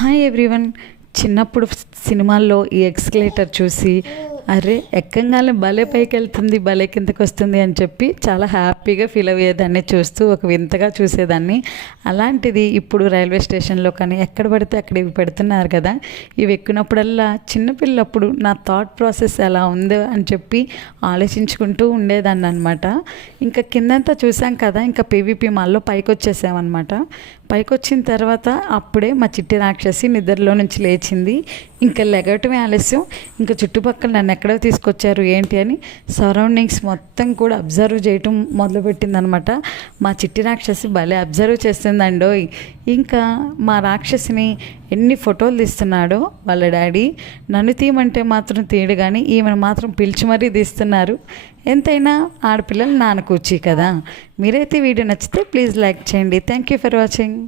Hi everyone. చిన్నప్పుడు సినిమాల్లో ఈ ఎక్స్కలేటర్ చూసి అరే ఎక్కంగానే భలే పైకి వెళ్తుంది, భలే కిందకి వస్తుంది అని చెప్పి చాలా హ్యాపీగా ఫీల్ అయ్యేదాన్ని, చూస్తూ ఒక వింతగా చూసేదాన్ని. అలాంటిది ఇప్పుడు రైల్వే స్టేషన్లో కానీ ఎక్కడ పడితే అక్కడ ఇవి పెడుతున్నారు కదా, ఇవి ఎక్కినప్పుడల్లా చిన్నపిల్లప్పుడు నా థాట్ ప్రాసెస్ ఎలా ఉందో అని చెప్పి ఆలోచించుకుంటూ ఉండేదాన్ని అనమాట. ఇంకా కిందంతా చూసాం కదా, ఇంకా పీవీపీ మాల్లో పైకి వచ్చేసామన్నమాట. పైకి వచ్చిన తర్వాత అప్పుడే మా చిట్టి రాక్షసి నిద్రలో నుంచి లేచింది. ఇంకా లెగటమే ఆలస్యం. ఇంకా చుట్టుపక్కల నన్ను ఎక్కడో తీసుకొచ్చారు ఏంటి అని సరౌండింగ్స్ మొత్తం కూడా అబ్జర్వ్ చేయటం మొదలుపెట్టిందనమాట. మా చిట్టి రాక్షసి భలే అబ్జర్వ్ చేస్తుందండో. ఇంకా మా రాక్షసిని ఎన్ని ఫోటోలు తీస్తున్నాడో వాళ్ళ డాడీ. నన్ను తీయమంటే మాత్రం తీయడు, కానీ ఈమెను మాత్రం పిలిచి మరీ తీస్తున్నారు. ఎంతైనా ఆడపిల్లలు నాన్న కూర్చి కదా. మీరైతే వీడియో నచ్చితే ప్లీజ్ లైక్ చేయండి. Thank you for watching.